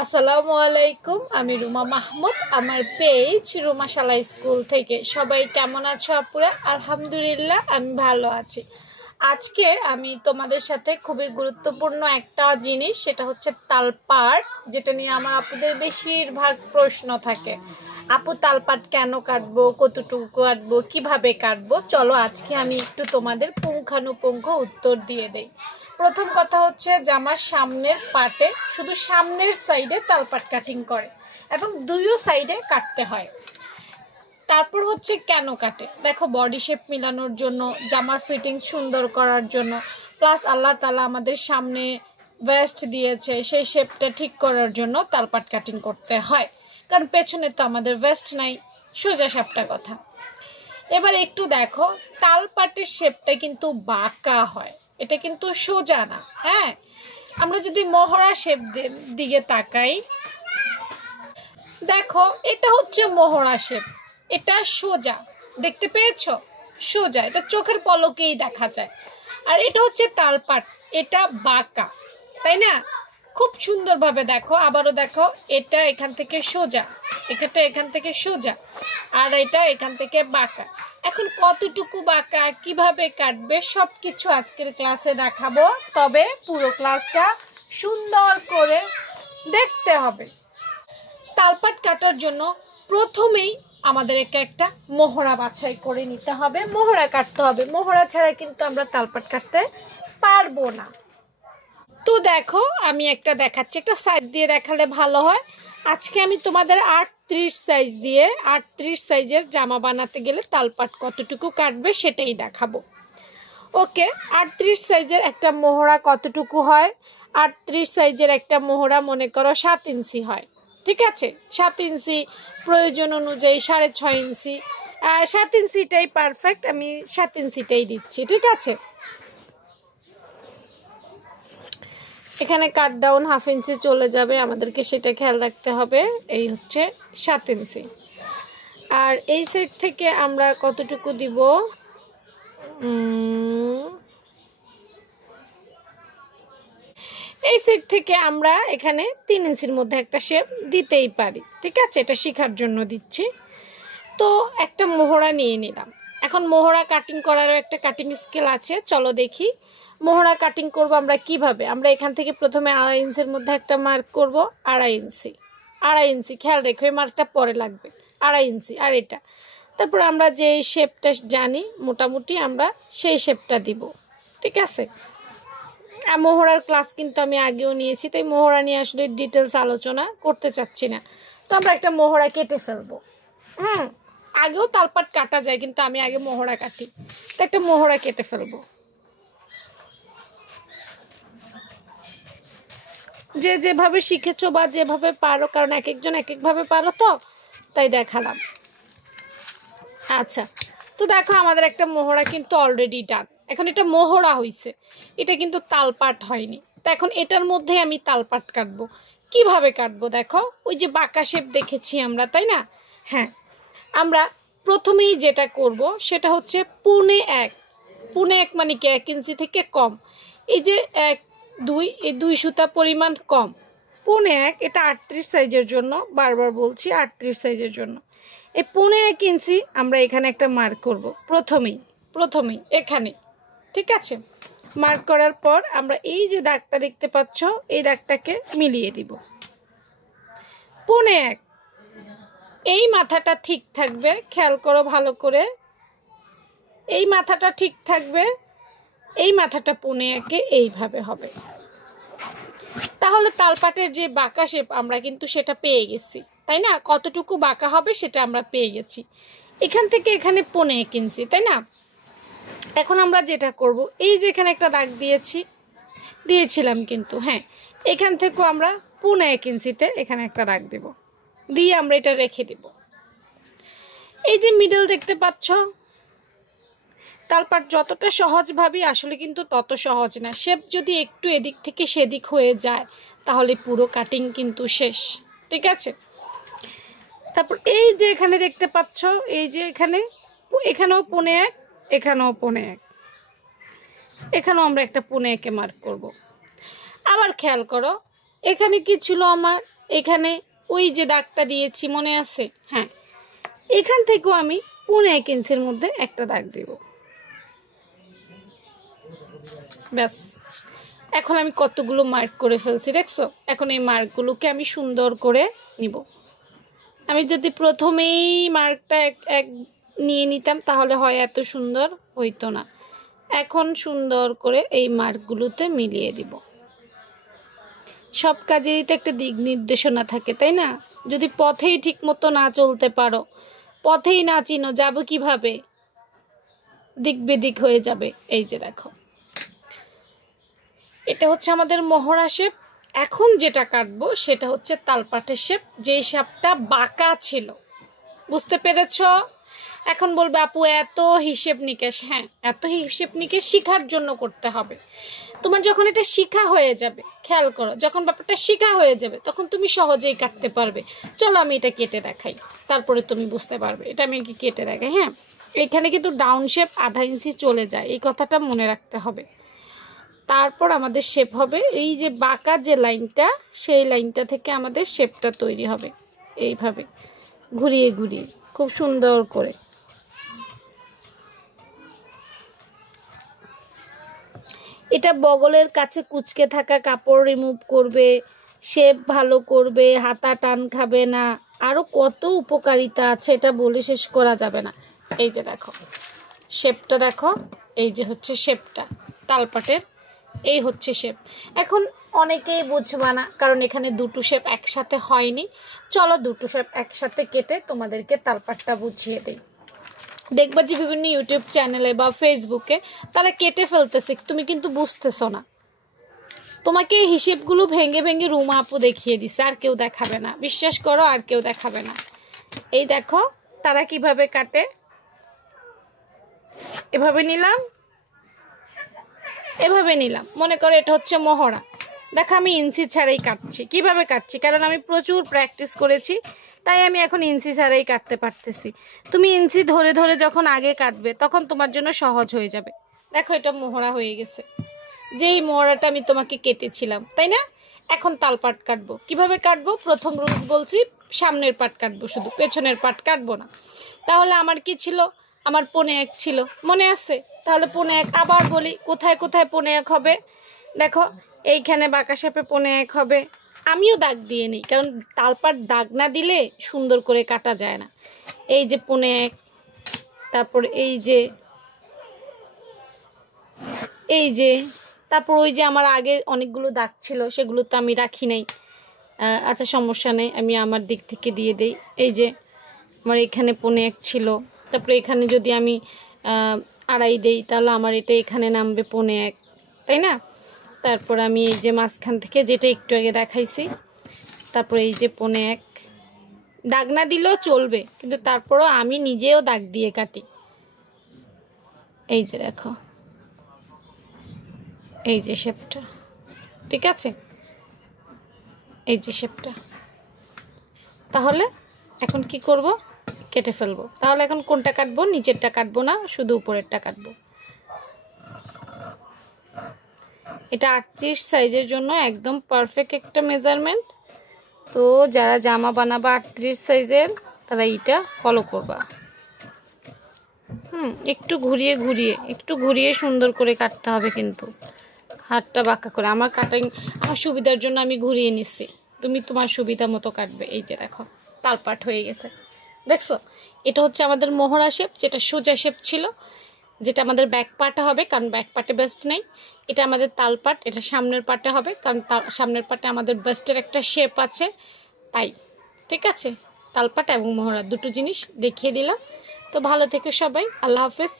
আসসালামু আলাইকুম। আমি রুমা মাহমুদ, আমার পেজ রুমাশালা স্কুল থেকে। সবাই কেমন আছো আপুরা? আলহামদুলিল্লাহ আমি ভালো আছি। আজকে আমি তোমাদের সাথে খুবই গুরুত্বপূর্ণ একটা জিনিস, সেটা হচ্ছে তালপাট, যেটা নিয়ে আমার আপুদের বেশিরভাগ প্রশ্ন থাকে। আপু তালপাট কেন কাটবো, কতটুকু কাটবো, কিভাবে কাটবো, চলো আজকে আমি একটু তোমাদের পুঙ্খানুপুঙ্খ উত্তর দিয়ে দেই। প্রথম কথা হচ্ছে জামার সামনের পাটে শুধু সামনের সাইডে তালপাট কাটিং করে এবং দুইও সাইডে কাটতে হয়। তারপর হচ্ছে কেন কাটে, দেখো বডি শেপ মিলানোর জন্য, জামার ফিটিংস সুন্দর করার জন্য, প্লাস আল্লাহ তাআলা আমাদের সামনে ভেস্ট দিয়েছে, সেই শেপটা ঠিক করার জন্য তালপাট কাটিং করতে হয়। কারণ পেছনে তো আমাদের ভেস্ট নাই, সোজা সাপটা কথা। এবার একটু দেখো, তালপাটের শেপটা কিন্তু বাঁকা হয়, এটা কিন্তু সোজা না। হ্যাঁ, আমরা যদি মহড়া শেপ দিকে তাকাই, দেখো এটা হচ্ছে মহড়া শেপ, এটা সোজা, দেখতে পেয়েছো? সোজা, এটা চোখের পলকেই দেখা যায়। আর এটা হচ্ছে তালপাট, এটা বাঁকা, তাই না? খুব সুন্দরভাবে দেখো, আবারও দেখো, এটা এখান থেকে সোজা, এটা এখান থেকে সোজা, আর এটা এখান থেকে বাঁকা। এখন কতটুকু বাঁকা, কিভাবে কাটবে, সব কিছু আজকের ক্লাসে দেখাবো। তবে পুরো ক্লাসটা সুন্দর করে দেখতে হবে। তালপাট কাটার জন্য প্রথমেই আমাদের একটা মোহরা বাছাই করে নিতে হবে, মোহরা কাটতে হবে। মোহরা ছাড়া কিন্তু আমরা তালপাট কাটতে পারবো না। তো দেখো আমি একটা দেখাচ্ছি, একটা সাইজ দিয়ে দেখালে ভালো হয়। আজকে আমি তোমাদের 38 সাইজ দিয়ে 38 সাইজের জামা বানাতে গেলে তালপাট কতটুকু কাটবে সেটাই দেখাবো। ওকে, 38 সাইজের একটা মোহরা কতটুকু হয়? 38 সাইজের একটা মোহরা মনে করো 7 ইঞ্চি হয়, ঠিক আছে? 7 ইঞ্চি, প্রয়োজন অনুযায়ী 6.5 ইঞ্চি, 7 ইঞ্চিটাই পারফেক্ট, আমি 7 ইঞ্চিটাই দিচ্ছি, ঠিক আছে? এখানে কাট ডাউন হাফ ইঞ্চি চলে যাবে, আমাদেরকে সেটা খেয়াল রাখতে হবে। এই হচ্ছে 7 ইঞ্চি। আর এই সাইড থেকে আমরা কতটুকু দিব? এই সাইড থেকে আমরা এখানে 3 ইঞ্চির মধ্যে একটা শেপ দিতেই পারি, ঠিক আছে? এটা শেখার জন্য দিচ্ছি। তো একটা মোহরা নিয়ে নিলাম। এখন মোহরা কাটিং করারও একটা কাটিং স্কেল আছে, চলো দেখি মোহরা কাটিং করব আমরা কিভাবে। আমরা এখান থেকে প্রথমে 2.5 ইঞ্চির মধ্যে একটা মার্ক করব, 2.5 ইঞ্চি, 2.5 ইঞ্চি, খেয়াল রেখো এই মার্কটা পরে লাগবে, 2.5 ইঞ্চি। আর এটা, তারপর আমরা যে শেপটা জানি মোটামুটি আমরা সেই শেপটা দিব, ঠিক আছে? আর মোহরার ক্লাস কিন্তু আমি আগেও নিয়েছি, তাই মোহরা নিয়ে আসলে ডিটেলস আলোচনা করতে চাচ্ছি না। তো আমরা একটা মোহরা কেটে ফেলবো। আগেও তালপাট কাটা যায়, কিন্তু আমি আগে মোহরা কাটি, তো একটা মোহরা কেটে ফেলবো। যে যেভাবে শিখেছো বা যেভাবে পারো, কারণ এক একজন এক একভাবে পারো, তো তাই দেখালাম। আচ্ছা, তো দেখো আমাদের একটা মোহরা কিন্তু অলরেডি ডান। এখন এটা মোহরা হয়েছে, এটা কিন্তু তালপাট হয়নি। তো এখন এটার মধ্যে আমি তালপাট কাটবো। কিভাবে কাটবো দেখো, ওই যে বাঁকা শেপ দেখেছি আমরা, তাই না? হ্যাঁ, আমরা প্রথমেই যেটা করব সেটা হচ্ছে 1.25। 1.25 মানে কি 1 ইঞ্চি থেকে কম। এই যে 1, 2, এই 2 সুতা পরিমাণ কম। 1.25, এটা 38 সাইজের জন্য, বারবার বলছি 38 সাইজের জন্য। এই 1.25 ইঞ্চি আমরা এখানে একটা মার্ক করব প্রথমেই এখানে, ঠিক আছে? মার্ক করার পর আমরা এই যে দাগটা দেখতে পাচ্ছ, এই দাগটাকে মিলিয়ে দিব। 1.25, এই মাথাটা ঠিক থাকবে, খেয়াল করো ভালো করে, এই মাথাটা ঠিক থাকবে, এই মাথাটা 1.25 এইভাবে হবে। তাহলে তালপাটের যে বাঁকা শেপ আমরা কিন্তু সেটা পেয়ে গেছি, তাই না? কতটুকু বাঁকা হবে সেটা আমরা পেয়ে গেছি। এখান থেকে এখানে 1.25 ইঞ্চি, তাই না? এখন আমরা যেটা করব, এই যে এখানে একটা দাগ দিয়েছিলাম কিন্তু, হ্যাঁ, এখান থেকেও আমরা 1.25 ইঞ্চিতে এখানে একটা দাগ দেব, দিয়ে আমরা এটা রেখে দেব। এই যে মিডল দেখতে পাচ্ছ, তালপাট যতটা সহজ ভাবি আসলে কিন্তু তত সহজ না। শেপ যদি একটু এদিক থেকে সেদিক হয়ে যায় তাহলে পুরো কাটিং কিন্তু শেষ, ঠিক আছে? তারপর এই যে এখানে দেখতে পাচ্ছ, এই যে এখানেও 1.25, এখানেও 1.25, এখানেও আমরা একটা 1.25 মার্ক করব। আবার খেয়াল করো, এখানে কি ছিল আমার, এখানে ওই যে দাগটা দিয়েছি মনে আছে? হ্যাঁ, এখান থেকেও আমি 1.5 ইঞ্চির মধ্যে একটা দাগ দেব। ব্যাস, এখন আমি কতগুলো মার্ক করে ফেলছি দেখছো। এখন এই মার্কগুলোকে আমি সুন্দর করে নিব। আমি যদি প্রথমেই মার্কটা এক নিয়ে নিতাম তাহলে হয় এত সুন্দর হইতো না। এখন সুন্দর করে এই মার্কগুলোতে মিলিয়ে দিব। সব কাজেরই তো একটা দিক নির্দেশনা থাকে, তাই না? যদি পথেই ঠিক মতো না চলতে পারো, পথেই না চিনো, যাবো কিভাবে? দিক বেদিক হয়ে যাবে। এই যে দেখো, এটা হচ্ছে আমাদের মহড়া শেপ। এখন যেটা কাটবো সেটা হচ্ছে তালপাটের শেপ, যে শেপটা বাঁকা ছিল। বুঝতে পেরেছ? এখন বলবে আপু এত হিসেব নিকেশ। হ্যাঁ, এত হিসেব নিকেশ শিখার জন্য করতে হবে। তোমার যখন এটা শিখা হয়ে যাবে, খেয়াল করো, যখন ব্যাপারটা শিখা হয়ে যাবে তখন তুমি সহজেই কাটতে পারবে। চলো আমি এটা কেটে দেখাই, তারপরে তুমি বুঝতে পারবে। এটা আমি কি কেটে দেখাই। হ্যাঁ, এখানে কিন্তু ডাউন শেপ 1/2 ইঞ্চি চলে যায়, এই কথাটা মনে রাখতে হবে। তারপর আমাদের শেপ হবে এই যে বাঁকা যে লাইনটা, সেই লাইনটা থেকে আমাদের শেপটা তৈরি হবে এইভাবে ঘুরিয়ে ঘুরিয়ে খুব সুন্দর করে। এটা বগলের কাছে কুচকে থাকা কাপড় রিমুভ করবে, শেপ ভালো করবে, হাতা টান খাবে না, আরও কত উপকারিতা আছে, এটা বলে শেষ করা যাবে না। এই যে দেখো শেপটা, দেখো এই যে হচ্ছে শেপটা তালপাটের, এই হচ্ছে শেপ। এখন অনেকেই বুঝবা না, কারণ এখানে দুটো শেপ একসাথে হয়নি। চলো দুটো শেপ একসাথে কেটে তোমাদেরকে তালপাটটা বুঝিয়ে দিই। দেখবা যে বিভিন্ন ইউটিউব চ্যানেলে বা ফেসবুকে তারা কেটে ফেলতেছে, তুমি কিন্তু বুঝতেছো না। তোমাকে এই হিসেবগুলো ভেঙে ভেঙে রুমা আপু দেখিয়ে দিছে, আর কেউ দেখাবে না, বিশ্বাস করো, আর কেউ দেখাবে না। এই দেখো তারা কিভাবে কাটে। এভাবে নিলাম, এভাবে নিলাম, মনে করো এটা হচ্ছে মহড়া। দেখো আমি ইঞ্চি ছাড়াই কাটছি। কিভাবে কাটছি? কারণ আমি প্রচুর প্র্যাকটিস করেছি, তাই আমি এখন ইঞ্চি ছাড়াই কাটতে পারতেছি। তুমি ইঞ্চি ধরে ধরে যখন আগে কাটবে তখন তোমার জন্য সহজ হয়ে যাবে। দেখো এটা মোহরা হয়ে গেছে, যেই মোহরাটা আমি তোমাকে কেটেছিলাম, তাই না? এখন তালপাট কাটবো। কিভাবে কাটবো? প্রথম রুলস বলছি, সামনের পাট কাটবো, শুধু পেছনের পাট কাটবো না। তাহলে আমার কি ছিল? আমার 1.5 ছিল, মনে আছে? তাহলে 1.5 আবার বলি, কোথায় কোথায় 1.5 হবে? দেখো এইখানে বাঁকা শেপে 1.5 হবে। আমিও দাগ দিয়ে নিই, কারণ তালপাট দাগ না দিলে সুন্দর করে কাটা যায় না। এই যে 1.5, তারপর এই যে তারপর ওই যে আমার আগে অনেকগুলো দাগ ছিল, সেগুলো তো আমি রাখি নাই। আচ্ছা সমস্যা নেই, আমি আমার দিক থেকে দিয়ে দেই। এই যে আমার এখানে 1.5 ছিল, তারপরে এখানে যদি আমি 2.5 দেই তাহলে আমার এটা এখানে নামবে 1.5, তাই না? তারপর আমি এই যে মাঝখান থেকে যেটা একটু আগে দেখাইছি, তারপরে এই যে 1.5 দাগ না দিলেও চলবে, কিন্তু তারপরও আমি নিজেও দাগ দিয়ে কাটি। এই যে দেখো, এই যে শেপটা, ঠিক আছে? এই যে শেপটা। তাহলে এখন কি করব? কেটে ফেলবো। তাহলে এখন কোনটা কাটবো? নিচেরটা কাটবো না, শুধু উপরেরটা কাটবো। এটা 38 সাইজের জন্য একদম পারফেক্ট একটা মেজারমেন্ট। তো যারা জামা বানাবা 38 সাইজের, তারা এইটা ফলো করবা। একটু ঘুরিয়ে সুন্দর করে কাটতে হবে, কিন্তু হাতটা বাঁকা করে। আমার আমার সুবিধার জন্য আমি ঘুরিয়ে নিচ্ছি, তুমি তোমার সুবিধা মতো কাটবে। এই যে দেখো তালপাট হয়ে গেছে, দেখছো? এটা হচ্ছে আমাদের মোহরা শেপ, যেটা সোজা শেপ ছিল, যেটা আমাদের ব্যাক পার্টে হবে, কারণ ব্যাক পার্টে বেস্ট নেই। এটা আমাদের তালপাট, এটা সামনের পার্টে হবে, কারণ সামনের পার্টে আমাদের বেস্টের একটা শেপ আছে, তাই। ঠিক আছে, তালপাট এবং মোহরা দুটো জিনিস দেখিয়ে দিলাম। তো ভালো থেকো সবাই, আল্লাহ হাফেজ।